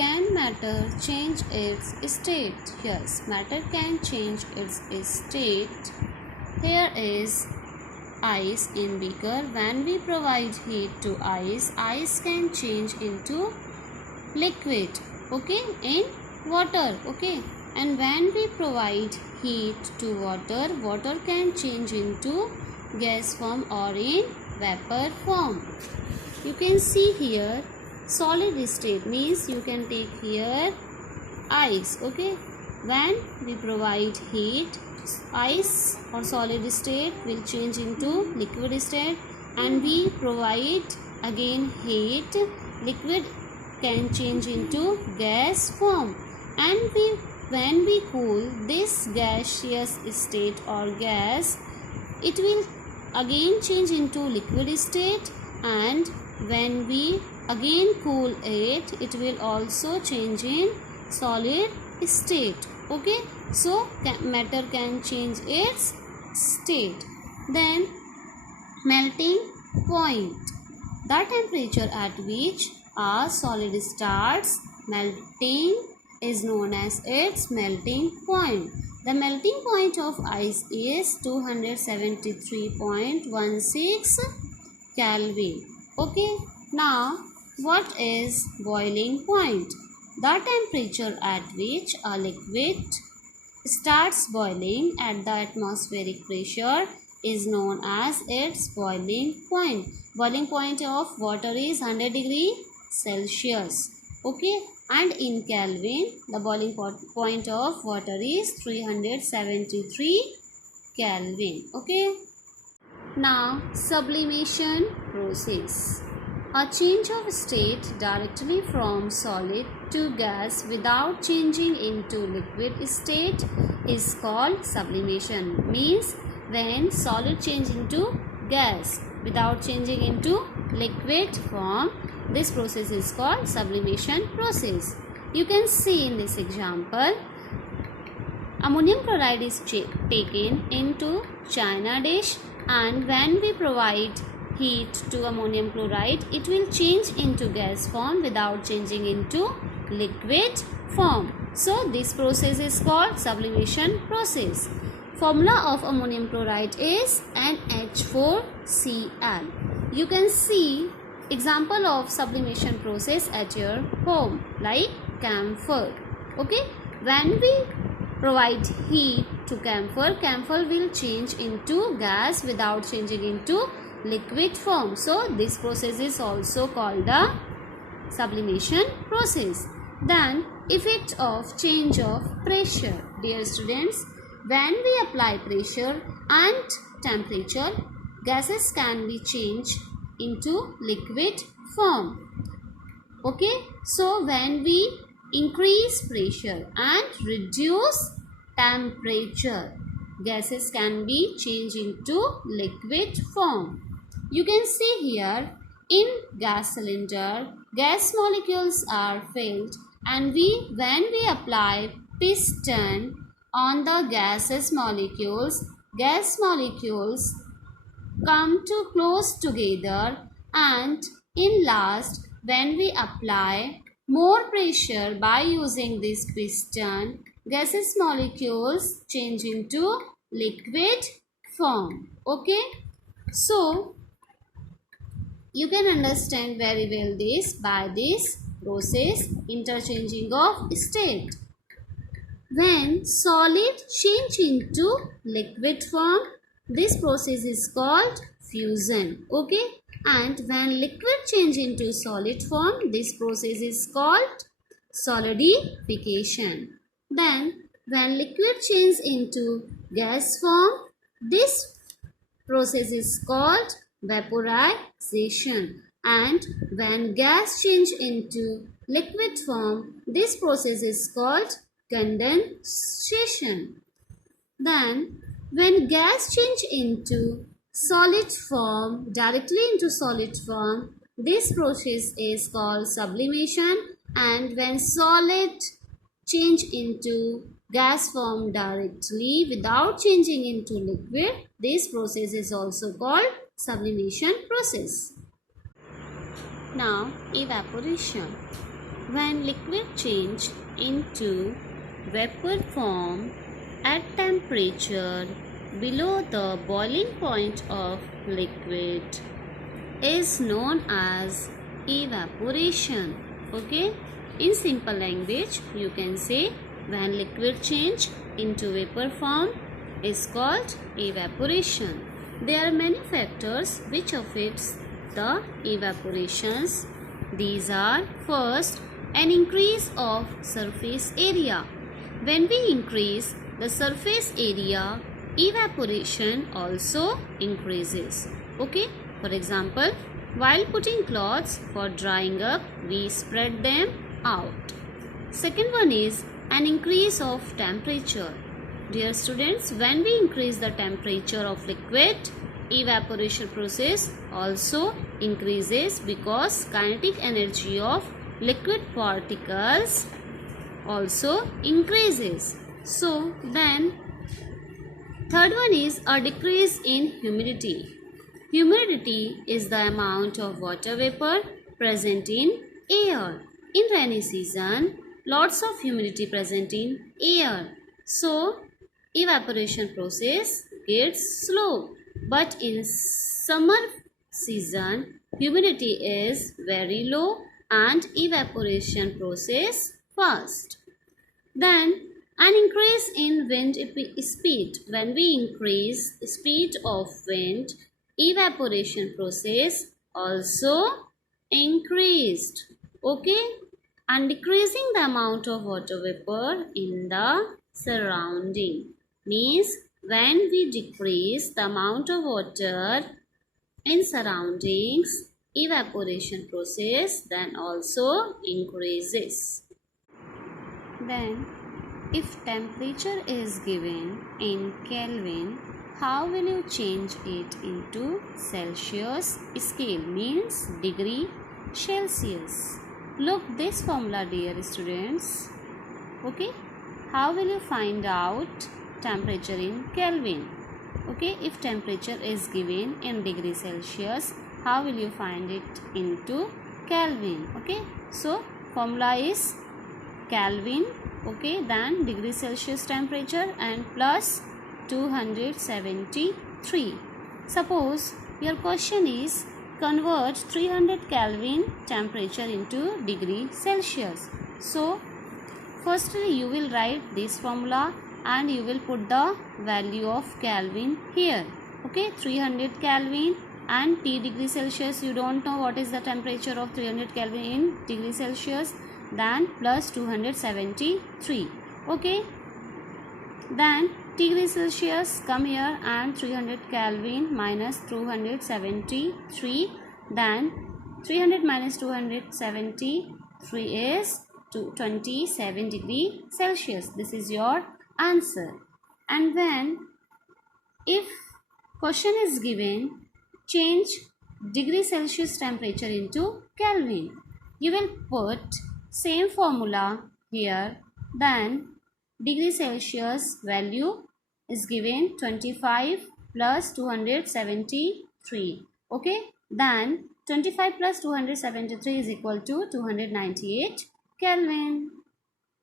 can matter change its state? Yes, matter can change its state. Here is ice in beaker. When we provide heat to ice, ice can change into liquid, okay, in water, okay. And when we provide heat to water, water can change into gas form or in vapor form. You can see here solid state means you can take here ice, okay. When we provide heat, ice or solid state will change into liquid state, and we provide again heat, liquid can change into gas form. And when we cool this gaseous state or gas, it will again change into liquid state, and when we again cool it, it will also change in solid state, okay. So matter can change its state. Then melting point, the temperature at which a solid starts melting is known as its melting point. The melting point of ice is 273.16 Kelvin. Okay, now what is boiling point? The temperature at which a liquid starts boiling at the atmospheric pressure is known as its boiling point. Boiling point of water is 100 degree Celsius. Okay, and in Kelvin the boiling point of water is 373 Kelvin. Okay. Now sublimation process. A change of state directly from solid to gas without changing into liquid state is called sublimation. Means when solid change into gas without changing into liquid form, this process is called sublimation process. You can see in this example, ammonium chloride is taken into china dish, and when we provide heat to ammonium chloride, it will change into gas form without changing into liquid form. So this process is called sublimation process. Formula of ammonium chloride is NH4Cl. You can see example of sublimation process at your home like camphor. Okay, when we provide heat to camphor, camphor will change into gas without changing into liquid form. So this process is also called the sublimation process. Then effect of change of pressure. Dear students, when we apply pressure and temperature, gases can be changed into liquid form. Okay, so when we increase pressure and reduce temperature, gases can be changed into liquid form. You can see here in gas cylinder, gas molecules are filled, and when we apply piston on the gases molecules, gas molecules come to close together, and in last when we apply more pressure by using this piston, gases molecules change into liquid form. Okay, so you can understand very well this by this process, interchanging of state. When solid change into liquid form, this process is called fusion. Okay, and when liquid change into solid form, this process is called solidification. Then when liquid change into gas form, this process is called vaporization, and when gas change into liquid form, this process is called condensation. Then when gas change into solid form, directly into solid form, this process is called sublimation, and when solid change into gas form directly without changing into liquid, this process is also called sublimation process. Now evaporation. When liquid change into vapor form at temperature below the boiling point of liquid is known as evaporation. Okay, in simple language you can say when liquid change into vapor form is called evaporation. There are many factors which affects the evaporations. These are: first, an increase of surface area. When we increase the surface area, evaporation also increases. Okay, for example, while putting cloths for drying up, we spread them out. Second one is an increase of temperature. Dear students, when we increase the temperature of liquid, evaporation process also increases because kinetic energy of liquid particles also increases. So then third one is a decrease in humidity. Humidity is the amount of water vapor present in air. In rainy season, lots of humidity present in air. So, evaporation process gets slow. But in summer season, humidity is very low and evaporation process fast. Then an increase in wind speed. When we increase speed of wind, evaporation process also increased. Okay, and decreasing the amount of water vapor in the surrounding means when we decrease the amount of water in surroundings, evaporation process then also increases. Then if temperature is given in Kelvin, how will you change it into Celsius scale, means degree Celsius? Look this formula, dear students. Okay, how will you find out temperature in Kelvin? Okay, if temperature is given in degree Celsius, how will you find it into Kelvin? Okay, so formula is Kelvin, okay, then degree Celsius temperature and plus 273. Suppose your question is convert 300 Kelvin temperature into degree Celsius. So firstly you will write this formula and you will put the value of Kelvin here. Okay, 300 Kelvin and T degree Celsius, you don't know what is the temperature of 300 Kelvin in degree Celsius, then plus 273. Okay, then T degree Celsius come here and 300 Kelvin minus 273, then 300 minus 273 is 27 degree Celsius. This is your answer. And then if question is given change degree Celsius temperature into Kelvin, you will put same formula here. Then degree Celsius value is given 25 plus 273. Okay, then 25 plus 273 is equal to 298 Kelvin.